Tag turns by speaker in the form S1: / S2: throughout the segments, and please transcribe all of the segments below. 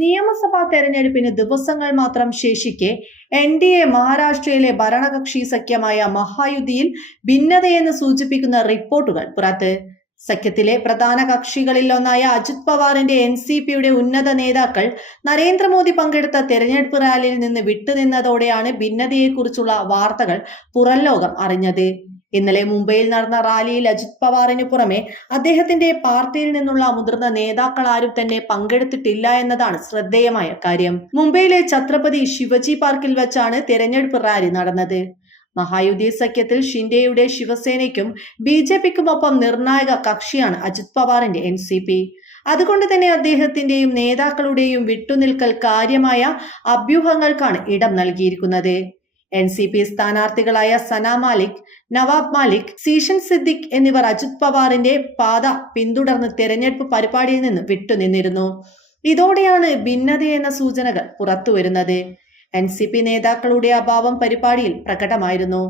S1: നിയമസഭാ തെരഞ്ഞെടുപ്പിന് ദിവസങ്ങൾ മാത്രം ശേഷിക്കെ എൻ ഡി എ മഹാരാഷ്ട്രയിലെ ഭരണകക്ഷി സഖ്യമായ മഹായുതിയിൽ ഭിന്നതയെന്ന് സൂചിപ്പിക്കുന്ന റിപ്പോർട്ടുകൾ പുറത്ത്. സഖ്യത്തിലെ പ്രധാന കക്ഷികളിൽ ഒന്നായ അജിത് പവാറിന്റെ എൻ സി പിയുടെ ഉന്നത നേതാക്കൾ നരേന്ദ്രമോദി പങ്കെടുത്ത തെരഞ്ഞെടുപ്പ് റാലിയിൽ നിന്ന് വിട്ടുനിന്നതോടെയാണ് ഭിന്നതയെക്കുറിച്ചുള്ള വാർത്തകൾ പുറംലോകം അറിഞ്ഞത്. ഇന്നലെ മുംബൈയിൽ നടന്ന റാലിയിൽ അജിത് പവാറിന് പുറമെ അദ്ദേഹത്തിന്റെ പാർട്ടിയിൽ നിന്നുള്ള മുതിർന്ന നേതാക്കൾ ആരും തന്നെ പങ്കെടുത്തിട്ടില്ല എന്നതാണ് ശ്രദ്ധേയമായ കാര്യം. മുംബൈയിലെ ഛത്രപതി ശിവജി പാർക്കിൽ വെച്ചാണ് തെരഞ്ഞെടുപ്പ് റാലി നടന്നത്. മഹായുതി സഖ്യത്തിൽ ഷിൻഡെയുടെ ശിവസേനയ്ക്കും ബി ജെ പിക്കുമൊപ്പം നിർണായക കക്ഷിയാണ് അജിത് പവാറിന്റെ എൻ സി പി. അതുകൊണ്ട് തന്നെ അദ്ദേഹത്തിന്റെയും നേതാക്കളുടെയും വിട്ടുനിൽക്കൽ കാര്യമായ അഭ്യൂഹങ്ങൾക്കാണ് ഇടം നൽകിയിരിക്കുന്നത്. എൻ സി പി സ്ഥാനാർത്ഥികളായ സന മാലിക് നവാബ് മാലിക് സീഷൻ സിദ്ദിഖ് എന്നിവർ അജിത് പവാറിന്റെ പാത പിന്തുടർന്ന് തെരഞ്ഞെടുപ്പ് പരിപാടിയിൽ നിന്ന് വിട്ടുനിന്നിരുന്നു. ഇതോടെയാണ് ഭിന്നത എന്ന സൂചനകൾ പുറത്തുവരുന്നത്. എൻ സി പി നേതാക്കളുടെ അഭാവം പരിപാടിയിൽ പ്രകടമായിരുന്നു.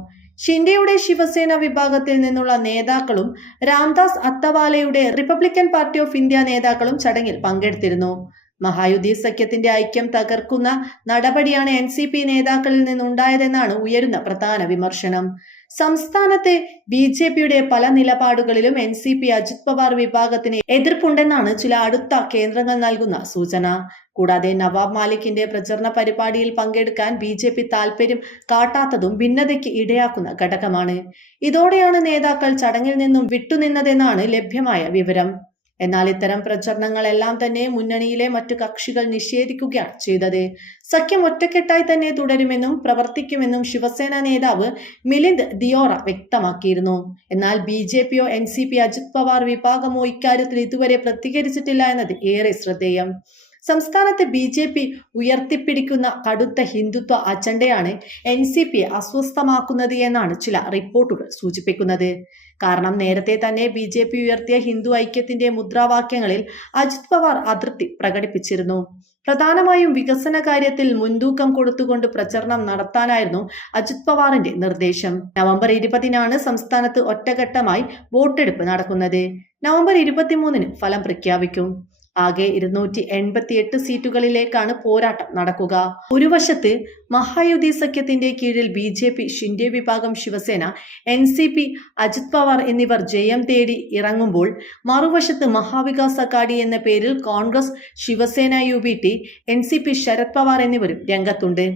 S1: ഷിൻഡെയുടെ ശിവസേന വിഭാഗത്തിൽ നിന്നുള്ള നേതാക്കളും രാംദാസ് അത്തവാലയുടെ റിപ്പബ്ലിക്കൻ പാർട്ടി ഓഫ് ഇന്ത്യ നേതാക്കളും ചടങ്ങിൽ പങ്കെടുത്തിരുന്നു. മഹായുതി സഖ്യത്തിന്റെ ഐക്യം തകർക്കുന്ന നടപടിയാണ് എൻ സി പി നേതാക്കളിൽ നിന്നുണ്ടായതെന്നാണ് ഉയരുന്ന പ്രധാന വിമർശനം. സംസ്ഥാനത്തെ ബി ജെ പിയുടെ പല നിലപാടുകളിലും N C P Ajit Pawar വിഭാഗത്തിന് എതിർപ്പുണ്ടെന്നാണ് ചില അടുത്ത കേന്ദ്രങ്ങൾ നൽകുന്ന സൂചന. കൂടാതെ നവാബ് മാലിക്കിന്റെ പ്രചരണ പരിപാടിയിൽ പങ്കെടുക്കാൻ ബി ജെ പി താൽപര്യം കാട്ടാത്തതും ഭിന്നതയ്ക്ക് ഇടയാക്കുന്ന ഘടകമാണ്. ഇതോടെയാണ് നേതാക്കൾ ചടങ്ങിൽ നിന്നും വിട്ടുനിന്നതെന്നാണ് ലഭ്യമായ വിവരം. എന്നാൽ ഇത്തരം പ്രചരണങ്ങളെല്ലാം തന്നെ മുന്നണിയിലെ മറ്റു കക്ഷികൾ നിഷേധിക്കുകയാണ് ചെയ്തത്. സഖ്യം ഒറ്റക്കെട്ടായി തന്നെ തുടരുമെന്നും പ്രവർത്തിക്കുമെന്നും ശിവസേന നേതാവ് മിലിന്ദ് ദിയോറ വ്യക്തമാക്കിയിരുന്നു. എന്നാൽ B J പിയോ N C P Ajit Pawar വിഭാഗമോ ഇക്കാര്യത്തിൽ ഇതുവരെ പ്രതികരിച്ചിട്ടില്ല എന്നത് ഏറെ ശ്രദ്ധേയം. സംസ്ഥാനത്ത് ബി ജെ പി ഉയർത്തിപ്പിടിക്കുന്ന കടുത്ത ഹിന്ദുത്വ അജണ്ടയാണ് എൻ സി പിയെ അസ്വസ്ഥമാക്കുന്നത് എന്നാണ് ചില റിപ്പോർട്ടുകൾ സൂചിപ്പിക്കുന്നത്. കാരണം നേരത്തെ തന്നെ ബി ജെ പി ഉയർത്തിയ ഹിന്ദു ഐക്യത്തിന്റെ മുദ്രാവാക്യങ്ങളിൽ അജിത് പവാർ അതൃപ്തി പ്രകടിപ്പിച്ചിരുന്നു. പ്രധാനമായും വികസന കാര്യത്തിൽ മുൻതൂക്കം കൊടുത്തുകൊണ്ട് പ്രചരണം നടത്താനായിരുന്നു അജിത് പവാറിന്റെ നിർദ്ദേശം. നവംബർ ഇരുപതിനാണ് സംസ്ഥാനത്ത് ഒറ്റഘട്ടമായി വോട്ടെടുപ്പ് നടക്കുന്നത്. നവംബർ ഇരുപത്തിമൂന്നിന് ഫലം പ്രഖ്യാപിക്കും. ആകെ ഇരുന്നൂറ്റി എൺപത്തി എട്ട് സീറ്റുകളിലേക്കാണ് പോരാട്ടം നടക്കുക. ഒരു വശത്ത് മഹായുതി സഖ്യത്തിന്റെ കീഴിൽ ബി ജെ പി ഷിൻഡെ വിഭാഗം Shiv Sena N C P Ajit Pawar എന്നിവർ ജയം തേടി ഇറങ്ങുമ്പോൾ മറുവശത്ത് മഹാവികാസ് അഘാടി എന്ന പേരിൽ Congress Shiv Sena U B T N C P Sharad Pawar എന്നിവരും രംഗത്തുണ്ട്.